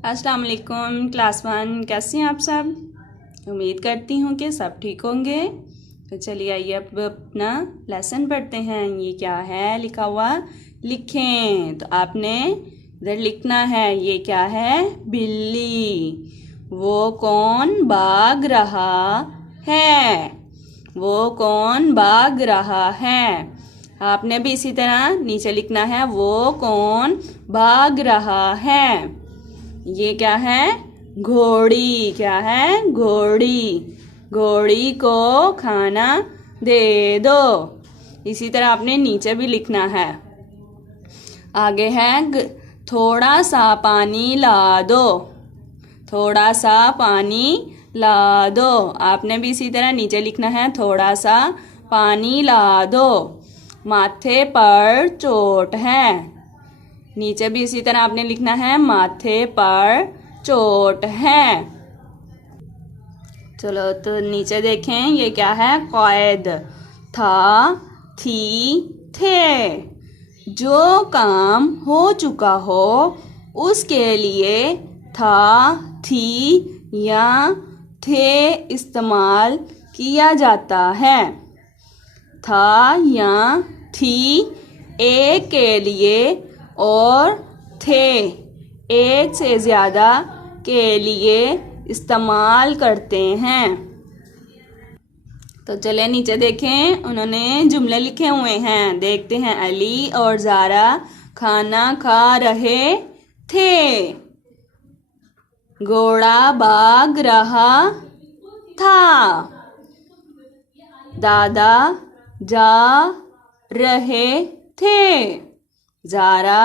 अस्सलाम वालेकुम क्लास 1। कैसे हैं आप सब? उम्मीद करती हूँ कि सब ठीक होंगे। तो चलिए आइए अब अपना लेसन पढ़ते हैं। ये क्या है लिखा हुआ, लिखें। तो आपने इधर लिखना है, ये क्या है, बिल्ली। वो कौन भाग रहा है? वो कौन भाग रहा है? आपने भी इसी तरह नीचे लिखना है, वो कौन भाग रहा है। ये क्या है, घोड़ी। क्या है, घोड़ी। घोड़ी को खाना दे दो। इसी तरह आपने नीचे भी लिखना है। आगे है थोड़ा सा पानी ला दो। थोड़ा सा पानी ला दो। आपने भी इसी तरह नीचे लिखना है, थोड़ा सा पानी ला दो। माथे पर चोट है। नीचे भी इसी तरह आपने लिखना है, माथे पर चोट है। चलो तो नीचे देखें, ये क्या है, कैद। था, थी, थे। जो काम हो चुका हो उसके लिए था, थी या थे इस्तेमाल किया जाता है। था या थी एक के लिए और थे एक से ज़्यादा के लिए इस्तेमाल करते हैं। तो चले नीचे देखें, उन्होंने जुमले लिखे हुए हैं। देखते हैं, अली और ज़ारा खाना खा रहे थे। घोड़ा भाग रहा था। दादा जा रहे थे। ज़ारा